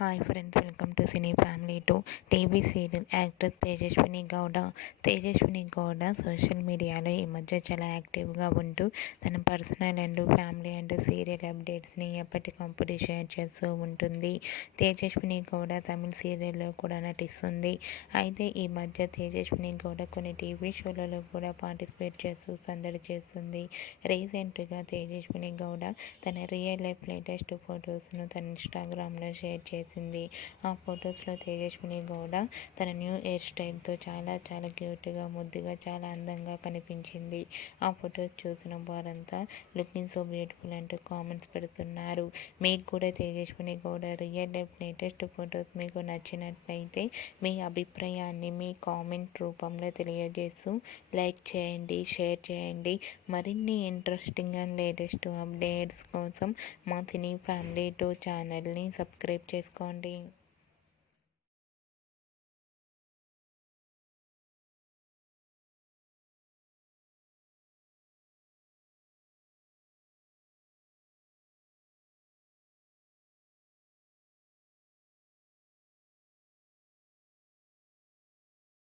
Hi friends, welcome to cine family to TV serial actor Tejaswini Gowda social మీడియాలో ఈ మధ్య చాలా యాక్టివ్గా ఉంటూ తన personal and family and serial అప్డేట్స్ని ఎప్పటికప్పుడు షేర్ చేస్తూ ఉంటుంది. తేజస్విని గౌడ తమిళ సీరియల్లో కూడా నటిస్తుంది. అయితే ఈ మధ్య తేజస్విని గౌడ కొన్ని టీవీ షోలలో కూడా పార్టిసిపేట్ చేస్తూ సందడి చేస్తుంది. రీసెంట్గా తేజస్విని గౌడ తన రియల్ లైఫ్ లేటెస్ట్ ఫొటోస్ను తన ఇన్స్టాగ్రామ్లో షేర్ చేసింది. ఆ ఫొటోస్లో తేజస్విని గౌడ తన న్యూ హెయిర్ స్టైల్తో చాలా క్యూట్గా, ముద్దుగా, చాలా అందంగా కనిపించింది. ఆ ఫొటోస్ చూసిన వారంతా లుకింగ్ సో బ్యూటిఫుల్ అంటూ కామెంట్స్ పెడుతున్నారు. మీకు కూడా Tejaswini Gowda real life latest photos మీకు నచ్చినట్లయితే మీ అభిప్రాయాన్ని మీ కామెంట్ రూపంలో తెలియజేస్తూ లైక్ చేయండి, షేర్ చేయండి. మరిన్ని ఇంట్రెస్టింగ్ అండ్ లేటెస్ట్ అప్డేట్స్ కోసం మా సినీ ఫ్యామిలీ 2 ఛానల్ని సబ్స్క్రైబ్ చేసుకోండి.